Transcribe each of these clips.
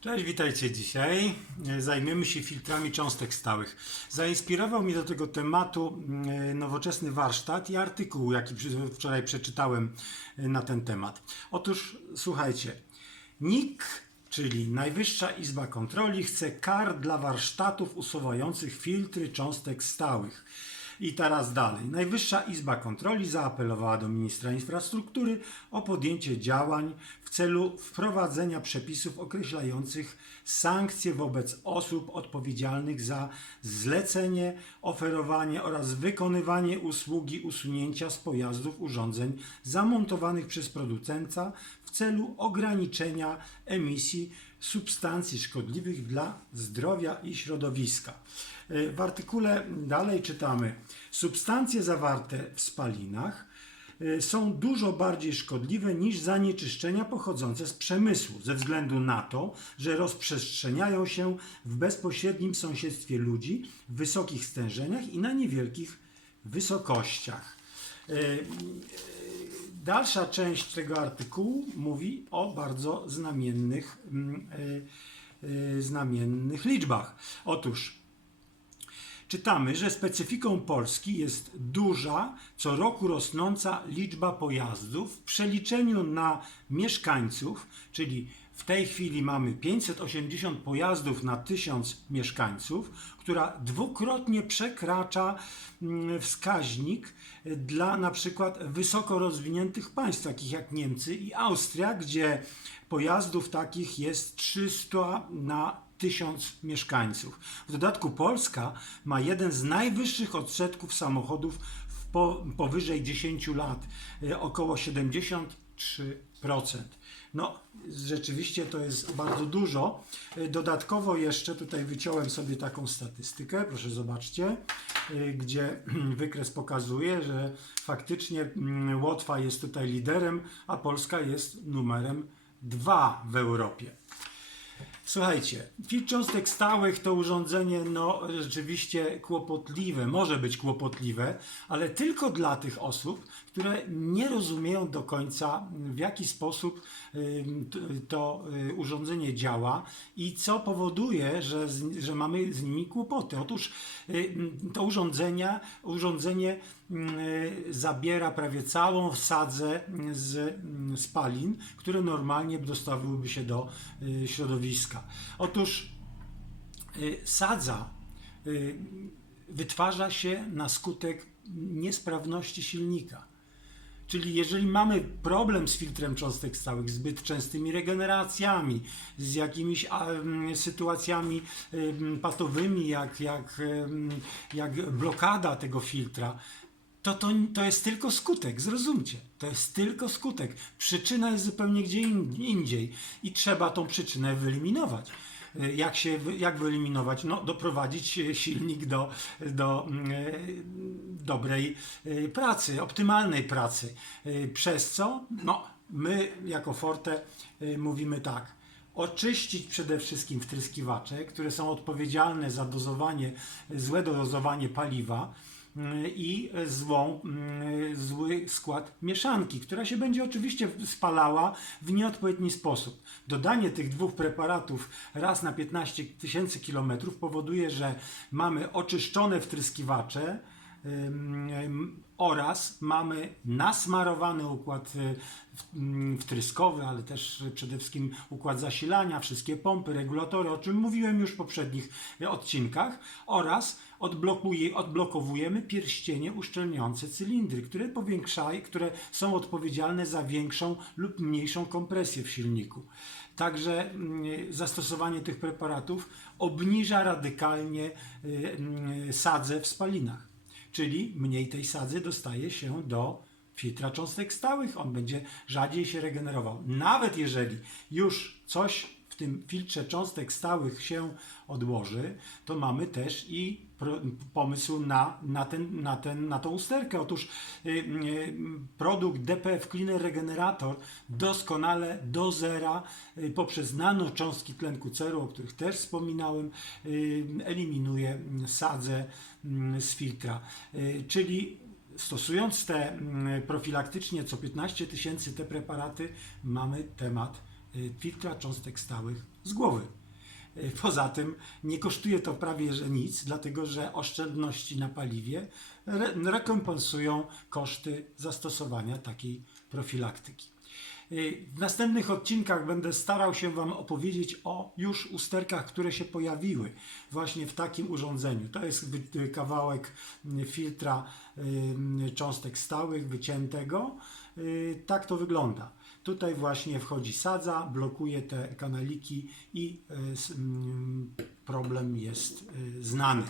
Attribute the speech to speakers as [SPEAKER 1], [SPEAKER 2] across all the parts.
[SPEAKER 1] Cześć, witajcie dzisiaj. Zajmiemy się filtrami cząstek stałych. Zainspirował mnie do tego tematu mm, nowoczesny warsztat i artykuł, jaki wczoraj przeczytałem y, na ten temat. Otóż słuchajcie, NIK, czyli Najwyższa Izba Kontroli, chce kar dla warsztatów usuwających filtry cząstek stałych. I teraz dalej. Najwyższa Izba Kontroli zaapelowała do ministra infrastruktury o podjęcie działań w celu wprowadzenia przepisów określających sankcje wobec osób odpowiedzialnych za zlecenie, oferowanie oraz wykonywanie usługi usunięcia z pojazdów urządzeń zamontowanych przez producenta w celu ograniczenia emisji substancji szkodliwych dla zdrowia i środowiska. Y, W artykule dalej czytamy: Substancje zawarte w spalinach y, są dużo bardziej szkodliwe niż zanieczyszczenia pochodzące z przemysłu, ze względu na to, że rozprzestrzeniają się w bezpośrednim sąsiedztwie ludzi, w wysokich stężeniach i na niewielkich wysokościach. Dalsza część tego artykułu mówi o bardzo znamiennych, mm, y, y, znamiennych liczbach. Otóż czytamy, że specyfiką Polski jest duża, co roku rosnąca liczba pojazdów w przeliczeniu na mieszkańców, czyli w tej chwili mamy 580 pojazdów na 1000 mieszkańców, która dwukrotnie przekracza mm, wskaźnik dla na przykład wysoko rozwiniętych państw, takich jak Niemcy i Austria, gdzie pojazdów takich jest 300 na tysiąc mieszkańców. W dodatku Polska ma jeden z najwyższych odsetków samochodów w po, powyżej 10 lat, y, około 73%. No, rzeczywiście to jest bardzo dużo. Y, Dodatkowo jeszcze tutaj wyciąłem sobie taką statystykę, proszę zobaczcie, y, gdzie wykres pokazuje, że faktycznie mm, Łotwa jest tutaj liderem, a Polska jest numerem dwa w Europie. Słuchajcie, filtr cząstek stałych to urządzenie no, rzeczywiście kłopotliwe, może być kłopotliwe, ale tylko dla tych osób, które nie rozumieją do końca, w jaki sposób t- to y, urządzenie działa i co powoduje, że, że mamy z nimi kłopoty. Otóż y, to urządzenie, urządzenie y, zabiera prawie całą sadzę z spalin, które normalnie dostawiłyby się do y, środowiska. Otóż y, sadza y, wytwarza się na skutek niesprawności silnika. Czyli jeżeli mamy problem z filtrem cząstek stałych, zbyt częstymi regeneracjami, z jakimiś mm, sytuacjami ym, patowymi, jak, jak, ym, jak blokada tego filtra, to, to to jest tylko skutek, zrozumcie. To jest tylko skutek. Przyczyna jest zupełnie gdzie in- indziej i trzeba tą przyczynę wyeliminować. Y, Jak, się, jak wyeliminować? No, doprowadzić e, silnik do, do e, dobrej e, pracy, optymalnej pracy. E, Przez co? No, my jako Forte e, mówimy tak. Oczyścić przede wszystkim wtryskiwacze, które są odpowiedzialne za dozowanie, złe dozowanie paliwa i złą, mm, zły skład mieszanki, która się będzie oczywiście spalała w nieodpowiedni sposób. Dodanie tych dwóch preparatów raz na 15 tysięcy kilometrów powoduje, że mamy oczyszczone wtryskiwacze, oraz mamy nasmarowany układ y, ym, wtryskowy, ale też przede wszystkim układ zasilania, wszystkie pompy, regulatory, o czym mówiłem już w poprzednich y, odcinkach oraz odblokuje, odblokowujemy pierścienie uszczelniające cylindry, które powiększają, które są odpowiedzialne za większą lub mniejszą kompresję w silniku. Także mm, zastosowanie tych preparatów obniża radykalnie y, mm, sadzę w spalinach czyli mniej tej sadzy dostaje się do filtra cząstek stałych, on będzie rzadziej się regenerował. Nawet jeżeli już coś w tym filtrze cząstek stałych się odłoży, to mamy też i pomysł na, na, ten, na, ten, na tą usterkę. Otóż y, y, produkt DPF Cleaner Regenerator doskonale do zera y, poprzez nanocząstki tlenku ceru, o których też wspominałem, eliminuje sadzę mm, z filtra. Czyli stosując te mm, profilaktycznie co 15 tysięcy te preparaty, mamy temat filtra cząstek stałych z głowy. Y, Poza tym nie kosztuje to prawie że nic, dlatego że oszczędności na paliwie re- rekompensują koszty zastosowania takiej profilaktyki. Y, W następnych odcinkach będę starał się Wam opowiedzieć o już usterkach, które się pojawiły właśnie w takim urządzeniu. To jest wy- kawałek y, filtra y, cząstek stałych wyciętego. Y, Tak to wygląda. Tutaj właśnie wchodzi sadza, blokuje te kanaliki i mm, problem jest y, znany.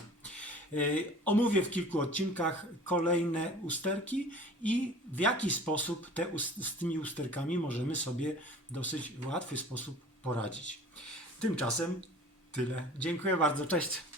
[SPEAKER 1] Y, Omówię w kilku odcinkach kolejne usterki i w jaki sposób te, z tymi usterkami możemy sobie dosyć w łatwy sposób poradzić. Tymczasem tyle. Dziękuję bardzo. Cześć.